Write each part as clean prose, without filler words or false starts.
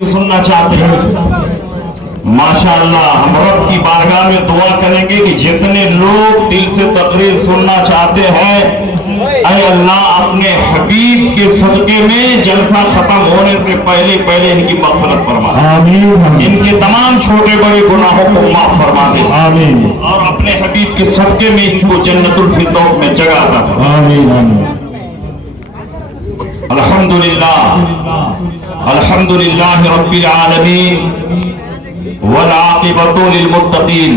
सुनना चाहते हैं। माशाअल्लाह, हम रब की बारगाह में दुआ करेंगे कि जितने लोग दिल से तकरीर सुनना चाहते हैं, ऐ अल्लाह अपने हबीब के सदके में जलसा खत्म होने से पहले पहले इनकी मग़फ़िरत फरमा, आमीन। इनके तमाम छोटे बड़े गुनाहों को माफ फरमा दे, आमीन। और अपने हबीब के सदके में इनको जन्नतुल फिरदौस में जगह अता फरमा, आमीन, आमीन। अल्हम्दुलिल्लाह अल्हम्दुलिल्लाह रब्बिल आलमीन वल आक़िबतु लिल मुत्तक़ीन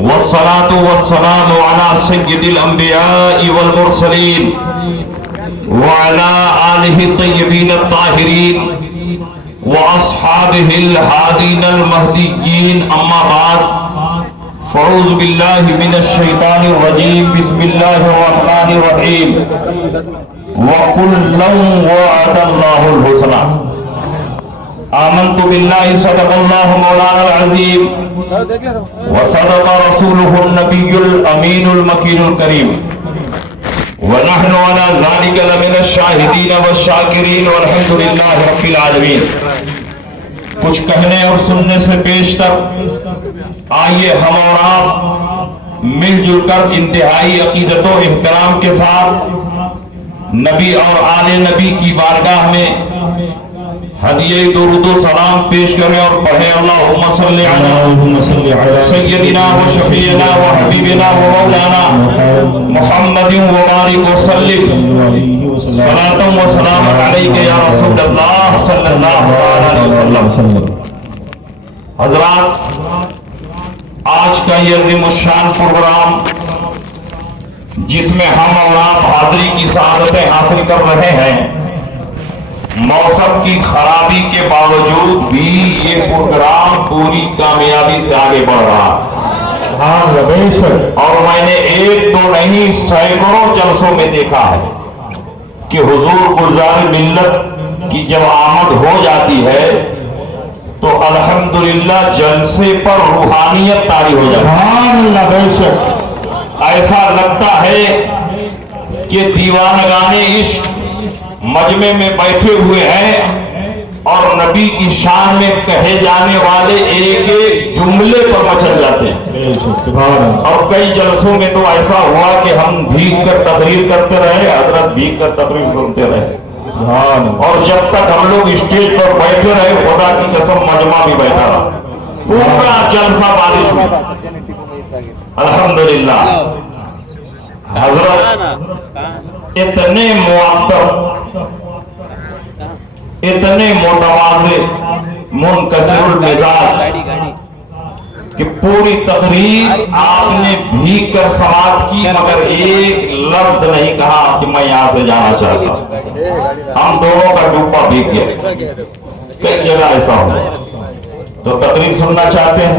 वस्सलातु वस्सलामु अला सय्यिदिल अंबिया'i वल मुरसलीन व अला आलिहि तय्यबीन अत्ताहिरीन व अस्हाबिहिल हादीनल महदिय्यीन। अम्मा बाद, फ़अऊज़ु बिल्लाहि मिनश शैतानिर रजीम। बिस्मिल्लाहिर रहमानिर रहीम। वकुल्लं वअदल्लाहुल हुस्ना। आमन्तु बिल्लाहि सदक़ल्लाहु मौलानाल अज़ीम व सदक़ रसूलुहुन नबियुल अमीनुल मकीनुल करीम व नहनु अला ज़ालिका लमिनश शाहिदीन वश्शाकिरीन वल्हम्दुलिल्लाहि रब्बिल आलमीन। कुछ कहने और सुनने से पेशतर आइए हम और आप मिलजुल कर इंतहाई अकीदत व इहतराम के साथ नबी और आले नबी की बारगाह में हदिये दुरूद व सलाम पेश करें और पढ़े अल्लाहुम्मा सल्लि अला सय्यदिना व शफीना व हबीबिना व मौलाना मुहम्मदिन व बारिक व सल्लिम सलातम व सलाम अलैका या रसूलल्लाह सल्लल्लाहु अलैहि वसल्लम। हज़रात, आज का ये अज़ीमुश्शान प्रोग्राम जिसमें हम और आप हाज़िरी की सआदतें हासिल कर रहे हैं, मौसम की खराबी के बावजूद भी ये प्रोग्राम पूरी कामयाबी से आगे बढ़ रहा है। और मैंने एक दो नहीं सैकड़ों जलसों में देखा है कि हुजूर गुलजार मिल्लत की जब आमद हो जाती है तो अल्हम्दुलिल्लाह जलसे पर रूहानियत तारी हो जाती है। ऐसा लगता है कि दीवानगाने इश्क मजमे में बैठे हुए हैं और नबी की शान में कहे जाने वाले एक एक जुमले पर मचल जाते हैं। और कई जलसों में तो ऐसा हुआ कि हम भीग कर तकरीर करते रहे, हजरत भीग कर तकरीर सुनते रहे, और जब तक हम लोग स्टेज पर बैठे रहे, खुदा की कसम मजमा भी बैठा रहा, पूरा जलसा बारिश में। अल्हम्दुलिल्लाह। हजरत इतने मुअत्तर, इतने मुतवाज़े, मुनकसिरुल मिजाज कि पूरी तकरीर आपने भीग कर समाप्त की, मगर एक लफ्ज नहीं कहा कि मैं यहाँ से जाना चाहता। हम दोनों का डूबा भीग गया। कई जगह ऐसा हो तो तकरीर सुनना चाहते हैं।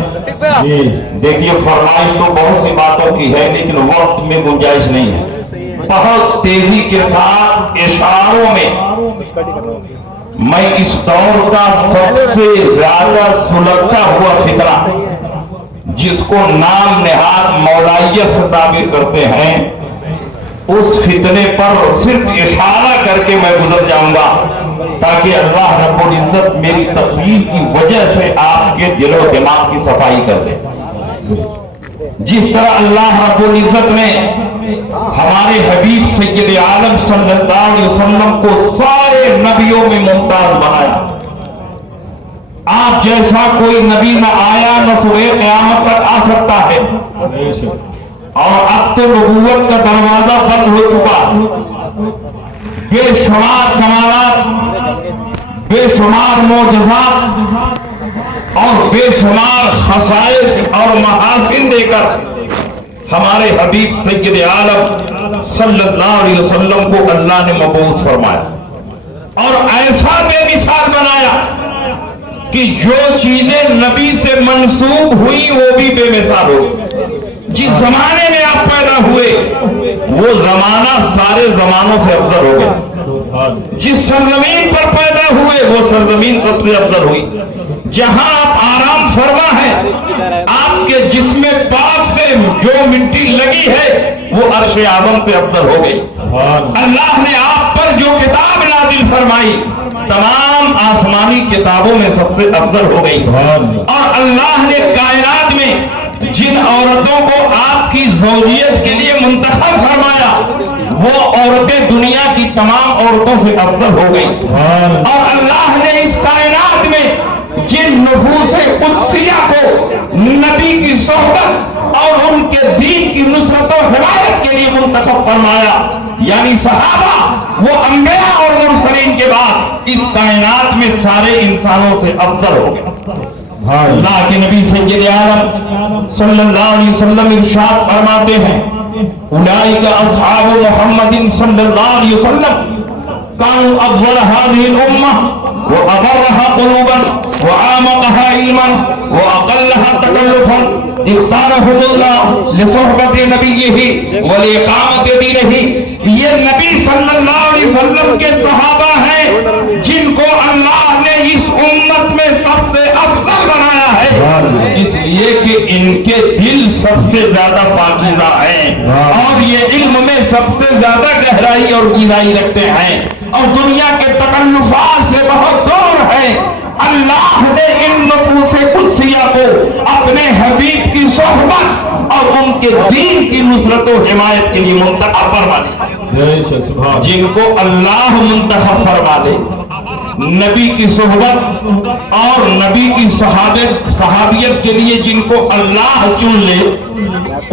देखिए, फरमाइश तो बहुत सी बातों की है, लेकिन वक्त में गुंजाइश नहीं है। बहुत तेजी के साथ इशारों में मैं इस दौर का सबसे ज्यादा सुलगता हुआ फितरा, जिसको नाम नेहाद मौलाइयत से ताबीर करते हैं, उस फितने पर सिर्फ इशारा करके मैं गुजर जाऊंगा, ताकि अल्लाह रब्बुल इज्जत मेरी तकरीर की वजह से आपके दिल और दिमाग की सफाई कर दे। जिस तरह अल्लाह रब्बुल इज्जत ने हमारे हबीब सय्यद आलम सल्लल्लाहु अलैहि वसल्लम को सारे नबियों में मुमताज बनाया, आप जैसा कोई नबी न आया न सुबह क़यामत तक आ सकता है। और अब तो नबूवत का दरवाजा बंद हो चुका। बेशुमार कमालात, बेशुमार मोजज़ात और बेशुमार खसाइस और महासिन देकर हमारे हबीब सय्यद आलम सल्लल्लाहु अलैहि वसल्लम को अल्लाह ने मबूस फरमाया और ऐसा बेमिसाल बनाया कि जो चीजें नबी से मंसूब हुई वो भी बेमिसाल हो। जिस जमाने में आप पैदा हुए वो जमाना सारे जमानों से अफजल हो गया। जिस सरजमीन पर पैदा हुए वो सरजमीन सबसे अफजल हुई। जहां आप आराम फरमा है, आपके जिस्म पाक से जो मिट्टी लगी है वो अर्श आज़म से अफजल हो गई। अल्लाह ने आप पर जो किताब नाजिल फरमाई तमाम आसमानी किताबों में सबसे अफजल हो गई। और अल्लाह ने कायनात में जिन औरतों को आपकी ज़ौजियत के लिए मुंतखब फरमाया, वो औरतें दुनिया की तमाम औरतों से अफजल हो गई। और अल्लाह ने इस कायनात में जिन नफूसे कुद्सिया को नबी की सोहबत और उनके दीन की नुसरत और हिमायत के लिए मुंतखब फरमाया, यानी सहाबा, वो अंबिया और मुरसलीन के बाद इस कायनात में सारे इंसानों से अफजल हो गए। अल्लाह के नबी सय्यद आलम सल्लल्लाहु अलैहि वसल्लम इरशाद फरमाते हैं, उलाइका अस्हाबु मुहम्मदिन सल्लल्लाहु अलैहि वसल्लम कानू अफजल हाज़िहिल उम्मह व अबर्रहा क़ुलूबन व आमक़हा इल्मन व अक़ल्लहा तकल्लुफ़न इख्तारहुमुल्लाह लिसुहबति नबिय्यिही व लिइक़ामति दीनिही। ये नबी सल्लल्लाहु अलैहि वसल्लम के सहाबा हैं जिनको अल्लाह ने इस उम्मत में सबसे अफजल बनाया है, इसलिए कि इनके दिल सबसे ज्यादा पाकीज़ा हैं और ये इल्म में सबसे ज्यादा गहराई और गहराई रखते हैं और दुनिया के तकल्लुफ़ात से बहुत दूर है। अल्लाह ने इन नफूसे कुद्सिया को अपने हबीब की सोहबत और उनके दीन की नुसरत और हिमायत के लिए मुंतखब फरमा दिया। जिनको अल्लाह मुंतखब फरमा दे, नबी की सोहबत और नबी की सहाबियत के लिए जिनको अल्लाह चुन ले,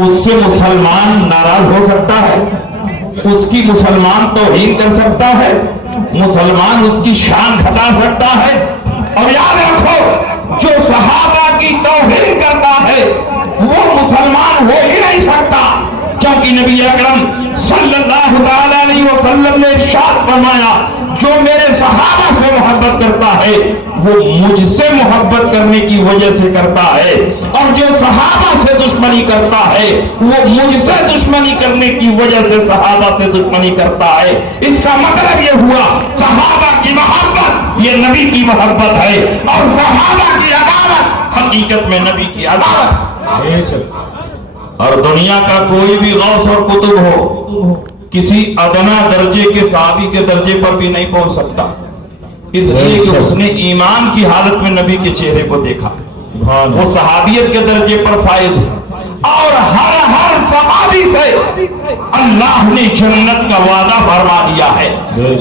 उससे मुसलमान नाराज हो सकता है, उसकी मुसलमान तौहीन कर सकता है, मुसलमान उसकी शान घटा सकता है। और याद रखो, जो सहाबा की तौहीन करता है वो मुसलमान हो ही नहीं सकता, क्योंकि नबी अकरम सल्लल्लाहु अलैहि वसल्लम ने इरशाद फरमाया, जो मेरे सहाबा से मोहब्बत करता है वो मुझसे मोहब्बत करने की वजह से करता है, और जो सहाबा से दुश्मनी करता है वो मुझसे दुश्मनी करने की वजह से सहाबा से दुश्मनी करता है। इसका मतलब ये हुआ, सहाबा की मोहब्बत ये नबी की मोहब्बत है और सहाबा की अदावत हकीकत में नबी की अदावत। और दुनिया का कोई भी गौस और कुतुब हो, किसी अदना दर्जे के सहाबी के दर्जे पर भी नहीं पहुंच सकता, इसलिए कि उसने ईमान की हालत में नबी के चेहरे को देखा, वो सहाबियत के दर्जे पर फायद है। और हर सहाबी से अल्लाह ने जन्नत का वादा फरमा दिया है,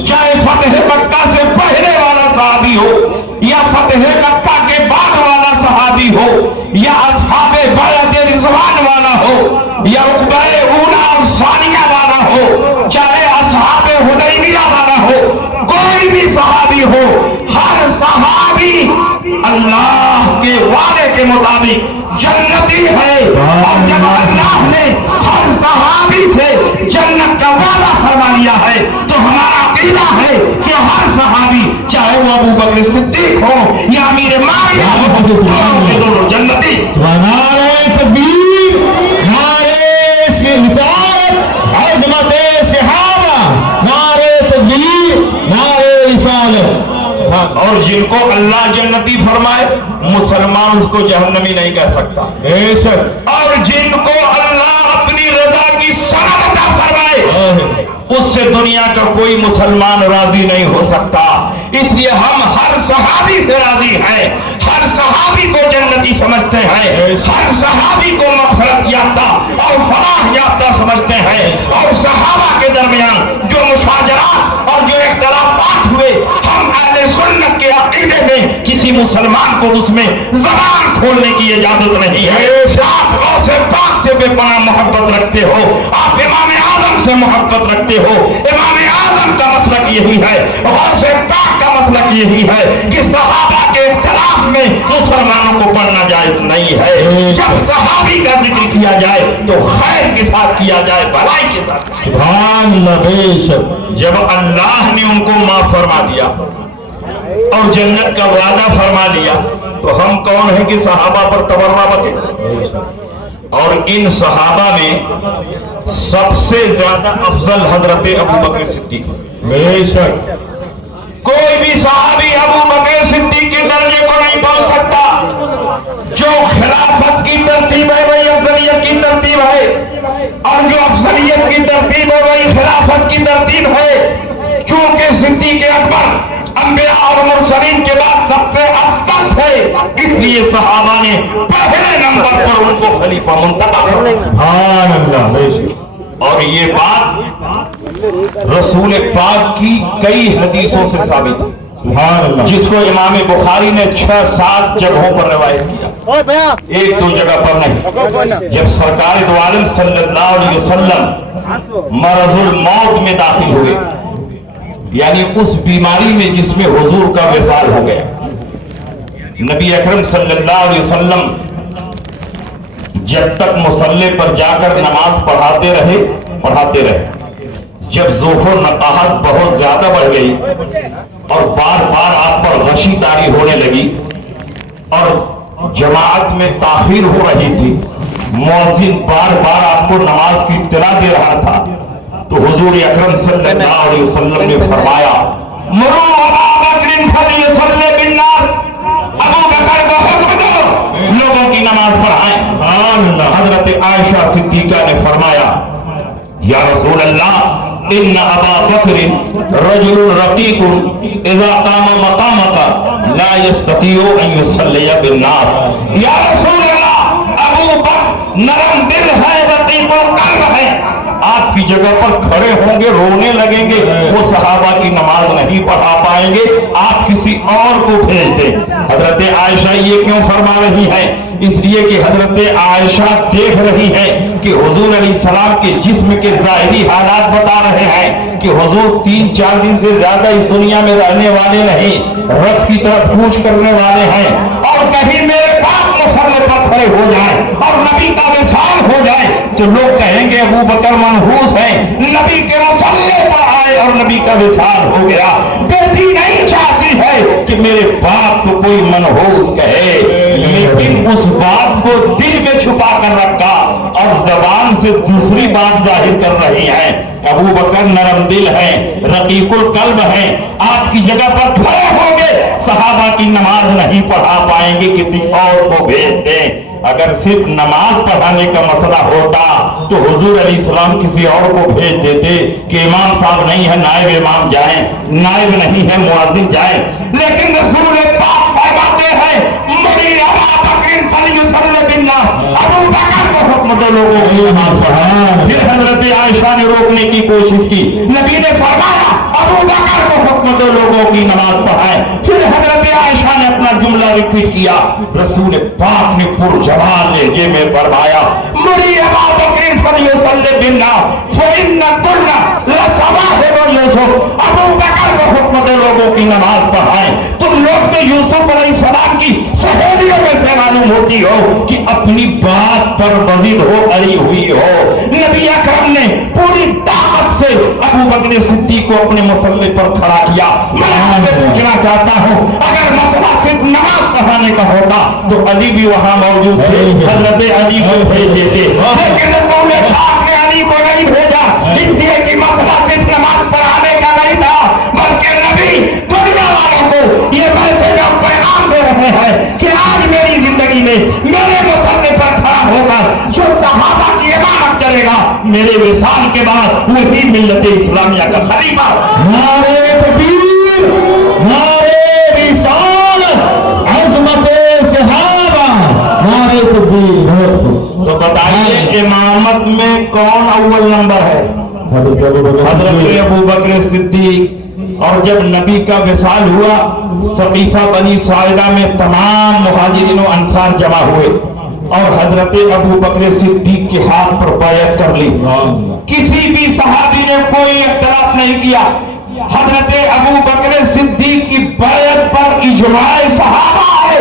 चाहे फतेह मक्का से पहले वाला सहाबी हो या फतेह मक्का के बाद वाला सहाबी हो या अस्हाबे बैअत रिज़वान वाला हो या उक़बाए ऊला और सानिया वाला हो, चाहे अस्हाबे हुदैबिया वाला हो, कोई भी सहाबी हो, हर सहाबी अल्लाह के वादे के मुताबिक जन्नती है। और जब अल्लाह ने हर सहाबी से जन्नत का वादा फरमा लिया है तो हमारा अकीदा है कि हर सहाबी, चाहे वो अबू बकर सिद्दीक हो या अमीर माविया हो, दोनों जन्नती। नारे तकबीर, नारे रिसालत, अज़मत सहाबा, नारे तकबीर, नारे रिसालत। और जिनको अल्लाह जन्नती फरमाए, मुसलमान उसको जहन्नमी नहीं कह सकता। और जिनको अल्लाह अपनी रजा की सनद अता फरमाए, उससे दुनिया का कोई मुसलमान राजी नहीं हो सकता। इसलिए हम हर सहाबी से राजी हैं, हर सहाबी को जन्नती समझते हैं, हर सहाबी को मग़फ़िरत याफ्ता और फलाह याफ्ता समझते हैं। और सहाबा के दरमियान जो मुशाजरात और जो इख्तिलाफात हुए, हम अहले सुन्नत के अक़ीदे में किसी मुसलमान को उसमें ज़बान खोलने की इजाजत नहीं है। आप गौसे पाक से बेपनाह मोहब्बत रखते हो, आप इमाम आज़म से मोहब्बत रखते हो, इमाम आज़म का मसलक यही है, गौसे पाक का मसलक यही है कि सहाबा के इख्तिलाफ में मुसलमानों को पढ़ना जायज नहीं है। जब सहाबी का जिक्र किया जाए तो खैर के साथ किया जाए, भलाई के साथ। सुभान अल्लाह। बेशक जब अल्लाह ने उनको माफ फरमा दिया और जन्नत का वादा फरमा लिया, तो हम कौन है कि सहाबा पर तबर्रा बके। और इन सहाबा में सबसे ज्यादा अफजल हजरत अबू बकर सिद्दीक। बेशक कोई भी सहाबी अबू बकर सिद्दीक के दर्जे को नहीं पहुंच सकता। जो खिलाफत की तरतीब है वही अफजलियत की तरतीब है, और जो अफजलियत की तरतीब है वही खिलाफत की तरतीब है। चूंकि सिद्दीक अकबर अंबिया इसलिए सहाबा ने पहले नंबर पर उनको खलीफा मुंतखब किया। सुभान अल्लाह, बेशक। और ये बात रसूल पाक की कई हदीसों से साबित है, सुभान अल्लाह। जिसको इमाम बुखारी ने 6-7 जगहों पर रिवायत किया, एक दो जगह पर नहीं। जब सरकार दो आलम सल्लल्लाहु अलैहि वसल्लम मरजुल मौत में दाखिल हुए, यानी उस बीमारी में जिसमें हुजूर का विसाल हो गया, नबी अकरम सल्लल्लाहु अलैहि वसल्लम जब तक मुसल्ले पर जाकर नमाज पढ़ाते रहे। जब ज़ोफ़ो नकाहत बहुत ज्यादा बढ़ गई और बार बार आप पर गशी तारी होने लगी और जमात में ताखीर हो रही थी, मुअज्जिन बार बार आपको नमाज की इत्तला दे रहा था, तो हुजूर अकरम सल्लल्लाहु अलैहि वसल्लम ने फरमाया, मुरू अबा बकर फलियसल्ली बिन्नास, अबू बकर को हुक्म दो लोगों की नमाज पढ़ाएं। हजरत आयशा सिद्दीका ने फरमाया, या रसूल अल्लाह, इन अबा बकर रजुल रकीकुन इज़ा कामा मकामका ला यस्ततियु अन युसल्ली बिन्नास। या रसूल अल्लाह, अबू बकर नरम दिल है, रकीकुल कल्ब है, आपकी जगह पर खड़े होंगे, रोने लगेंगे, वो सहाबा की नमाज नहीं पढ़ा पाएंगे, आप किसी और को भेज दें। हजरत आयशा ये क्यों फरमा रही है? इसलिए कि हजरत आयशा देख रही है कि हुजूर अलैहिस्सलाम के जिस्म के ज़ाहिरी हालात बता रहे हैं कि हुजूर 3-4 दिन से ज्यादा इस दुनिया में रहने वाले नहीं, रब की तरफ कूच करने वाले हैं, और कहीं मेरे पास मुसल्ले पर खड़े हो जाए और नबी का विसाल हो जाए तो लोग कहेंगे अबू बकर मनहूस है, नबी के मुसल्ले पर आए और नबी का विसाल हो गया। बेटी नहीं चाहती है कि मेरे बाप को कोई मनहूस कहे, लेकिन उस बात को दिल में छुपा कर रखा और जबान से दूसरी बात जाहिर कर रही है। अबू बकर नरम दिल है, रकीकुल कल्ब है, आपकी जगह पर खड़े होंगे, सहाबा की नमाज नहीं पढ़ा पाएंगे, किसी और को भेज दें। अगर सिर्फ नमाज पढ़ाने का मसला होता तो हुजूर अलैहिस्सलाम किसी और को भेज देते कि इमाम साहब नहीं है, नायब इमाम जाए, नायब नहीं है, मुअज्जिन जाए। लेकिन रसूल पाक फरमाते हैं, मुरी अबा बकर फलियसल्ली बिन्नास, अबू बकर को हुक्म दो लोगों की नमाज पढ़ाएं। फिर हजरत आयशा ने रोकने की कोशिश की, नबी ने फरमाया अबू बकर को हुक्म दो लोगों की नमाज पढ़ाएं। फिर हजरत आयशा ने अपना जुमला रिपीट किया, रसूल पाक ने पुरजवान लहजे में फरमाया, मुरी अबा बकर फलियसल्ली बिन्नास फइन्न कुन्ना लसवाहिबु यूसुफ, अबू बकर को हुक्म दो लोगों की नमाज पढ़ाएं। तुम लोग तो यूसुफ अलैहिस्सलाम की सहेलियों में से मालूम होती हो कि अपनी बात पर वजीद हो, अड़ी हुई हो। नबी अकरम ने पूरी ताकत से अबू बकर सिद्दीक को अपने मुसल्ले पर खड़ा किया। मैं आपसे पूछना चाहता हूँ, अगर मसला सिर्फ नमाज पढ़ाने का होता तो अली भी वहां मौजूद थे, हजरत अली को भेज देते, लेकिन रसूल पाक ने अली को नहीं भेजा, इसलिए कि मसला सिर्फ नमाज पढ़ाने का नहीं था, बल्कि नबी दुनिया वालों को ये मैसेज और पैगाम दे रहे हैं कि आज मेरी जिंदगी में मेरे मुसल्ले पर खड़ा होकर जो सहाबा की इमामत करेगा, मेरे विसाल के बाद वही मिल्लत इस्लामिया का खलीफा। नारे तकबीर, नारे रिसालत, अज़मत सहाबा, नारे तकबीर। तो बताइए इमामत में कौन अव्वल नंबर है? हजरत अबू बकर सिद्दीक। और जब नबी का विसाल हुआ, सकीफा बनी साइदा में तमाम मुहाजिरीन और अंसार जमा हुए और हजरत अबू बकर सिद्दीक के हाथ पर बैअत कर ली। किसी भी सहाबी ने कोई इख्तिलाफ नहीं किया। हजरत अबू बकर सिद्दीक की बैअत पर इजमाए सहाबा है,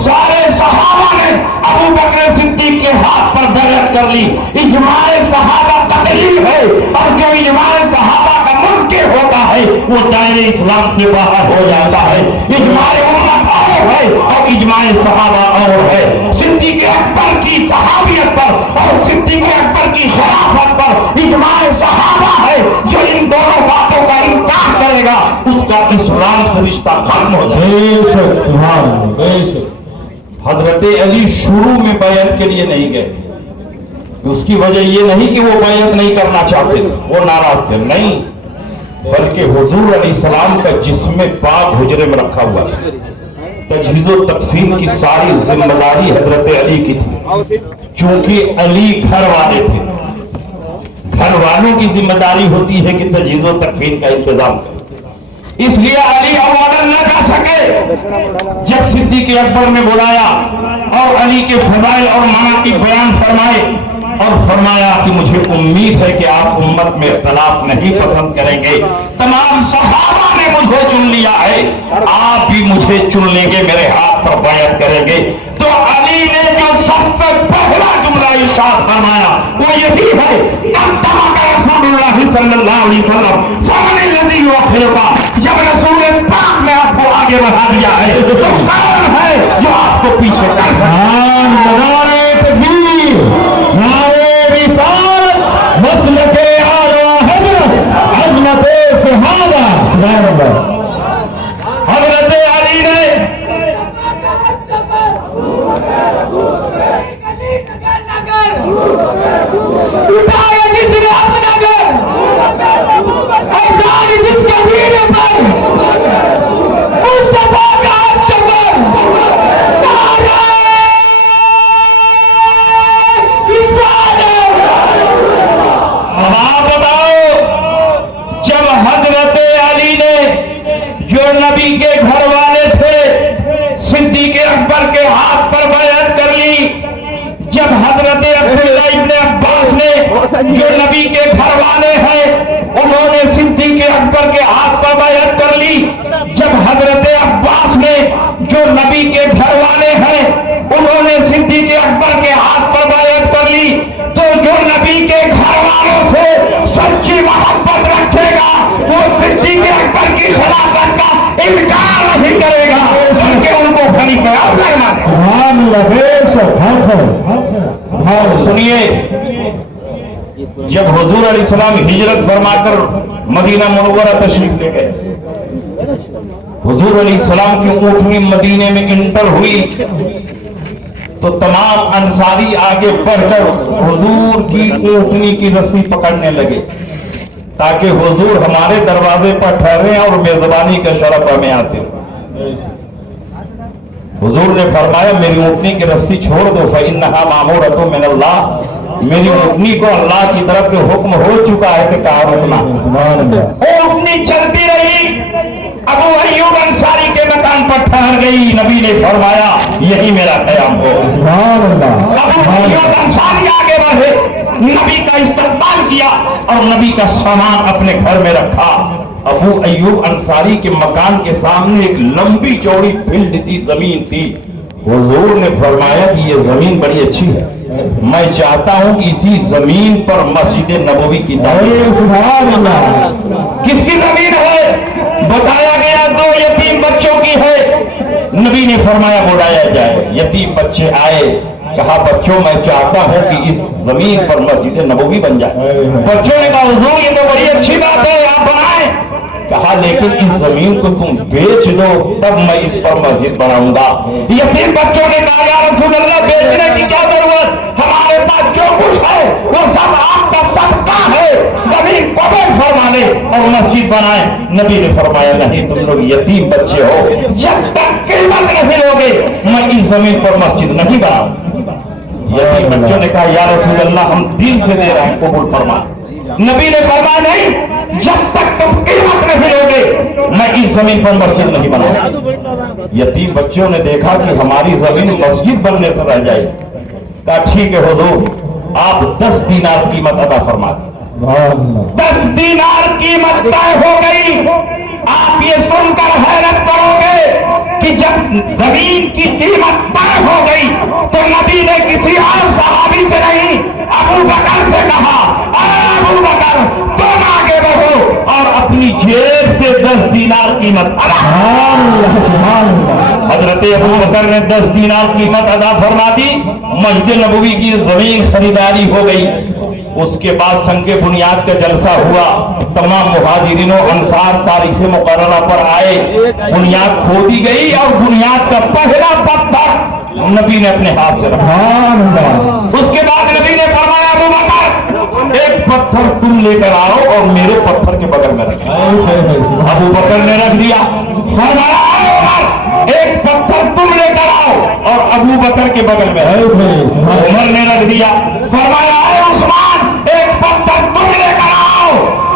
सारे सहाबा ने अबू बकर सिद्दीक के हाथ पर बैअत कर ली। इजमाए सहाबा तकलीफ है, और जो इजमाए सहाबा का मुनकिर होता है वो दायरे इस्लाम से बाहर हो जाता है। इजमाए उम्मत और है और इजमाए सहाबा और है। सिद्दीक अकबर की सहाबियत पर और सिद्दीक अकबर की खिलाफत पर इजमाए सहाबा है। जो इन दोनों बातों का इनकार करेगा उसका इस्लाम से रिश्ता खत्म हो जाएगा। हजरत अली शुरू में बैअत के लिए नहीं गए, उसकी वजह ये नहीं कि वो बैअत नहीं करना चाहते थे, वो नाराज थे, नहीं, बल्कि हुजूर अलैहिस्सलाम का जिस्म पाक हुजरे में रखा हुआ था। تجہیز و تکفین کی ساری ذمہ داری حضرت علی کی تھی، چونکہ علی گھر والے تھے، گھر والوں کی ذمہ داری ہوتی ہے کہ تجہیز و تکفین کا انتظام کریں، اس لیے علی اولا نہ کر سکے۔ جب صدیق اکبر نے بلایا اور علی کے فضائل اور مناقب بیان فرمائے اور فرمایا کہ مجھے امید ہے کہ آپ امت میں اختلاف نہیں پسند کریں گے، تمام صحابہ نے مجھے چن لیا ہے، آپ بھی مجھے چن لیں گے، میرے ہاتھ پر بیعت کریں گے۔ تو علی نے جو سب سے پہلا جملہ ارشاد فرمایا وہ یہی ہے، رسول اللہ صلی اللہ علیہ وسلم فمن الذی یؤخرک، جب رسول پاک نے آپ کو آگے بڑھا دیا ہے تو کون ہے جو آپ کو پیچھے کر سکتا ہے؟ نعرے رسالت، مسلک اعلیٰ حضرت، عظمت صحابہ۔ حضرت علی نے جس کے دینے پر مصطفیٰ کا چکر اب آپ بتاؤ، جب حضرت علی نے جو نبی کے گھر والے تھے صدیق اکبر کے ہاتھ پر بیعت کر لی، جب حضرت عبداللہ ابن عباس نے جو نبی کے گھر والے ہیں انہوں نے صدیق اکبر کے ہاتھ پر بیعت کر لی، جب حضرت عباس نے جو نبی کے گھر والے ہیں انہوں نے صدیق اکبر کے ہاتھ پر بیعت کر لی، تو جو نبی کے گھر والوں سے سچی محبت رکھے گا وہ صدیق اکبر کی خلافت کا انکار نہیں کرے گا، بلکہ ان کو خلیفہ افضل مانے۔ سنیے، جب حضور علیہ السلام ہجرت فرما کر مدینہ منورہ تشریف لے گئے، حضور علیہ السلام کی اونٹنی مدینے میں انٹر ہوئی تو تمام انصاری آگے بڑھ کر حضور کی اونٹنی کی رسی پکڑنے لگے تاکہ حضور ہمارے دروازے پر ٹھہرے اور میزبانی کا شرف ہمیں حاصل۔ حضور نے فرمایا میری اونٹنی کی رسی چھوڑ دو، فإنہا مأمورۃ من اللہ، میری اونٹنی کو اللہ کی طرف سے حکم ہو چکا ہے کہ کہاں رکنا۔ اونٹنی چلتی رہی، ابو ایوب انصاری کے مکان پر ٹھہر گئی، نبی نے فرمایا یہی میرا قیام ہو۔ ابو ایوب انصاری آگے بڑھے، نبی کا استقبال کیا اور نبی کا سامان اپنے گھر میں رکھا۔ ابو ایوب انصاری کے مکان کے سامنے ایک لمبی چوڑی فیلڈ تھی، زمین تھی۔ حضور نے فرمایا کہ یہ زمین بڑی اچھی ہے، میں چاہتا ہوں کہ اسی زمین پر مسجد نبوی کی تعمیر۔ سبحان اللہ۔ کس کی زمین ہے؟ بتایا گیا 2 یتیم بچوں کی ہے۔ نبی نے فرمایا بلایا جائے، یتیم بچے آئے، کہا بچوں میں چاہتا ہوں کہ اس زمین پر مسجد نبوی بن جائے۔ بچوں نے کہا حضور یہ تو بڑی اچھی بات ہے، آپ بنائیں۔ کہا لیکن اس زمین کو تم بیچ دو تب میں اس پر مسجد بناؤں گا۔ یتیم بچوں نے کہا یا رسول اللہ بیچنے کی کیا ضرورت، ہمارے پاس جو کچھ ہے وہ سب آپ کا صدقہ ہے، زمین قبول فرما لے اور مسجد بنائیں۔ نبی نے فرمایا نہیں، تم لوگ یتیم بچے ہو، جب تک قیمت نہیں لوگے میں اس زمین پر مسجد نہیں بناؤں۔ یتیم بچوں نے کہا یا رسول اللہ ہم دل سے دے رہے ہیں، قبول فرما۔ نبی نے فرمایا نہیں، جب تک تم قیمت نہیں لوگے میں اس زمین پر مسجد نہیں بناؤں۔ یتیم بچوں نے دیکھا کہ ہماری زمین مسجد بننے سے رہ جائے، کہا ٹھیک ہے حضور آپ 10 دینار قیمت ادا فرما دیں۔ 10 دینار قیمت طے ہو گئی۔ آپ یہ سن کر حیرت کرو گے کہ جب زمین کی قیمت طے ہو گئی تو نبی نے کسی اور صحابی سے نہیں، ابو بکر سے کہا ابو بکر تم آگے بڑھو اور اپنی جیب سے 10 دینار قیمت ادا۔ حضرت ابو بکر نے 10 دینار قیمت ادا فرما دی، مسجد نبوی کی زمین خریداری ہو گئی۔ اس کے بعد سنگ بنیاد کا جلسہ ہوا، تمام مہاجرین و انصار تاریخ مقررہ پر آئے، بنیاد کھودی گئی اور بنیاد کا پہلا پتھر نبی نے اپنے ہاتھ سے رکھا۔ اس کے بعد نبی نے فرمایا ابو بکر ایک پتھر تم لے کر آؤ اور میرے پتھر کے بغل میں رکھو۔ ابو بکر نے رکھ دیا۔ فرمایا ایک پتھر तुम लेकर आओ, और अबू बकर के बगल में उमर ने रख दिया। फरमाया है उस्मान एक पत्थर तुम लेकर आओ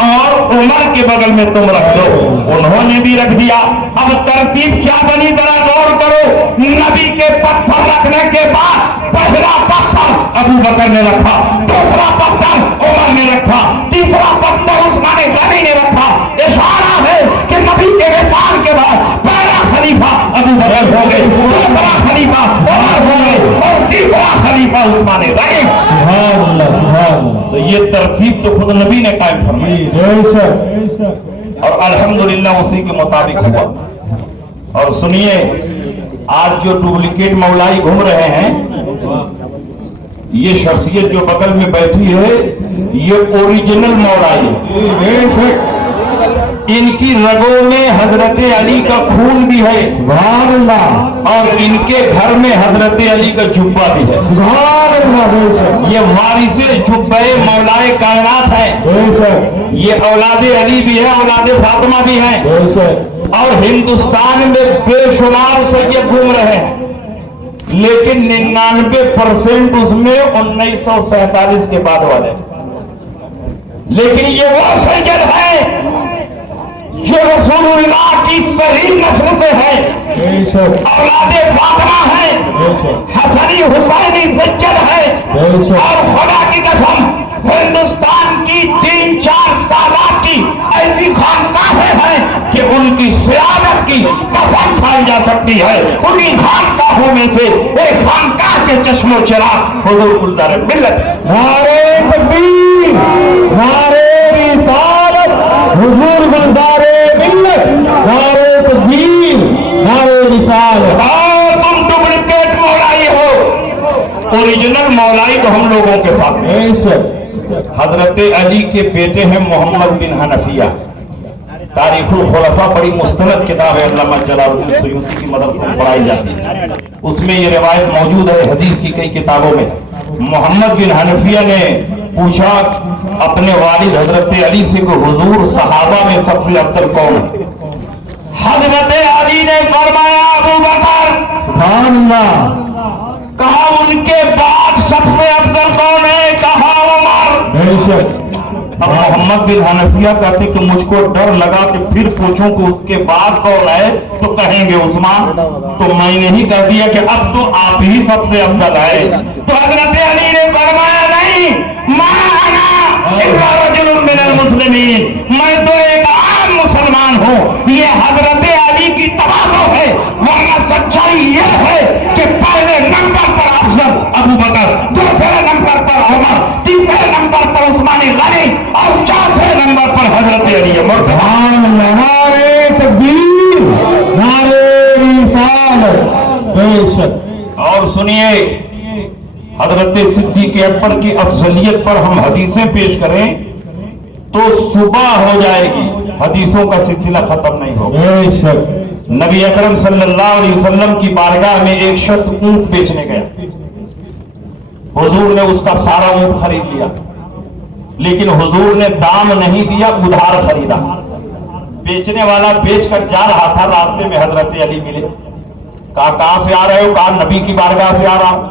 और उमर के बगल में तुम रख दो, उन्होंने भी रख दिया। अब तरतीब क्या बनी जरा गौर करो, नबी के पत्थर रखने के बाद पहला पत्थर अबू बकर ने रखा, दूसरा पत्थर उमर ने रखा, तीसरा पत्थर उस्मान गनी ने रखा। इशारा है कि नबी के विसाल के बाद पहला खलीफा अबू बकर हो गए, दूसरा खलीफा उमर हो गए और तीसरा खलीफा उस्मान गनी। तो ये तरतीब तो खुद नबी ने कायम फरमाई और अल्हम्दुलिल्लाह उसी के मुताबिक हुआ। और सुनिए, आज जो डुप्लीकेट मौलाई घूम रहे हैं, ये शख्सियत जो बगल में बैठी है ये ओरिजिनल मौलाई है। इनकी रगों में हजरत अली का खून भी है और इनके घर में हजरत अली का जुब्बा भी है। ये वारिसे जुब्बे मौलाए कायनात है। ये औलादे अली भी है, औलादे फातिमा भी है। और हिंदुस्तान में बेशुमार सैयद घूम रहे हैं, लेकिन 99% उसमें 1947 के बाद वाले। लेकिन ये वो सैयद है जो रसूलुल्लाह की सही नस्ल से है, औलादे फातिमा है, हसनी हुसैनी सज्जद है। और खुदा की कसम हिंदुस्तान की 3-4 सालात की ऐसी खानकाहें हैं कि उनकी सियादत की कसम खाई जा सकती है। उन्हीं खानकाहों में से एक खानकाह के चश्मो चिराग हुजूर गुलजार मिल्लत, नारे तकबीर, नारे रिसालत, हुजूर गुलजारे मिल्लत, नारे तकबीर, नारे रिसालत। और तुम डुप्लीकेट मौलाई हो, ओरिजिनल मौलाई तो हम लोगों के साथ है। हजरत अली के बेटे हैं मोहम्मद बिन हनफिया। तारीखुल खुलफा बड़ी मुस्तनद किताब है, अल्लामा जलालुद्दीन सुयूती की मदद से पढ़ाई जाती है। उसमें ये रिवायत मौजूद है हदीस की कई किताबों में। मोहम्मद बिन हनफिया ने पूछा अपने वालिद हजरत अली से कि हुजूर सहाबा में सबसे अफजल कौन है? हजरत अली ने फरमाया अबू बकर। सुभान अल्लाह। कहा उनके बाद सबसे अफजल कौन है? कहा उमर। अब मोहम्मद बिन हनफिया कहते कि मुझको डर लगा कि फिर पूछूं कि उसके बाद कौन है, तो कहेंगे उस्मान। तो मैंने ही कह दिया कि अब तो आप ही सबसे अफजल है। तो हजरत अली ने फरमाया नहीं, मुस्लिमीन, मैं तो एक आम मुसलमान हूँ। ये हजरत अली की तबाह है, वरना सच्चाई ये है कि पहले नंबर पर अफजल अबू बकर, दूसरे नंबर पर उमर, तीसरे नंबर पर उस्मान गनी और चौथे नंबर पर हजरत अली। नारे तकबीर, नारे रिसालत। बेशक। और सुनिए, हजरत सिद्दीक़ अकबर की अफजलियत पर हम हदीसें पेश करें तो सुबह हो जाएगी, हदीसों का सिलसिला खत्म नहीं होगा। बेशक। नबी अकरम सल्लल्लाहु अलैहि वसल्लम की बारगाह में एक शख्स ऊंट बेचने गया। हुजूर ने उसका सारा ऊंट खरीद लिया, लेकिन हुजूर ने दाम नहीं दिया, उधार खरीदा। बेचने वाला बेचकर जा रहा था, रास्ते में हजरत अली मिले। कहा कहां से आ रहे हो? कहा नबी की बारगाह से आ रहा हूं।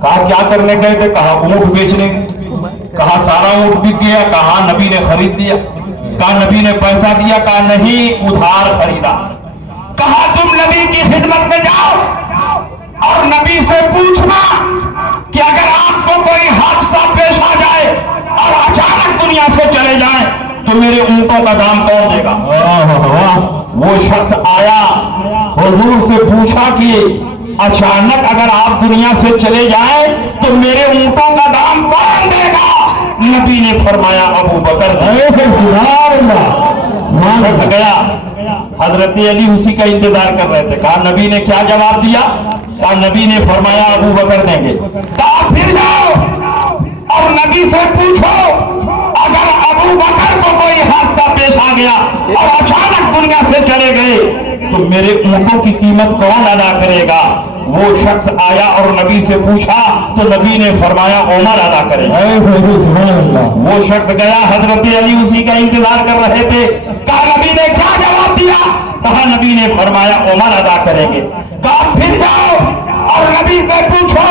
कहा क्या करने गए थे? कहा ऊंट बेचने। कहा सारा ऊंट बिक गया? कहा नबी ने खरीद लिया। कहा नबी ने पैसा दिया? कहा नहीं, उधार खरीदा। कहा तुम नबी की खिदमत में जाओ और नबी से पूछना कि अगर आपको कोई हादसा पेश आ जाए और अचानक दुनिया से चले जाए तो मेरे ऊंटों का दाम कौन देगा? वो शख्स आया, हुजूर से पूछा कि अचानक अगर आप दुनिया से चले जाए तो मेरे ऊंटों का दाम कौन देगा? नबी ने फरमाया अबू बकर। गया, हजरत अली उसी का इंतजार कर रहे थे। कहा नबी ने क्या जवाब दिया? कहा नबी ने फरमाया अबू बकर देंगे। कहा फिर जाओ और नबी से पूछो अगर अबू बकर को कोई हादसा पेश आ गया और अचानक दुनिया से चले गए तो मेरे ऊंटों की कीमत कौन अदा करेगा? वो शख्स आया और नबी से पूछा तो नबी ने फरमाया उमर अदा करेगा। वो शख्स गया, हजरत अली उसी का इंतजार कर रहे थे। कहा नबी ने क्या जवाब दिया? کہا نبی نے فرمایا عمر ادا کریں گے. کہا پھر جاؤ اور نبی سے پوچھو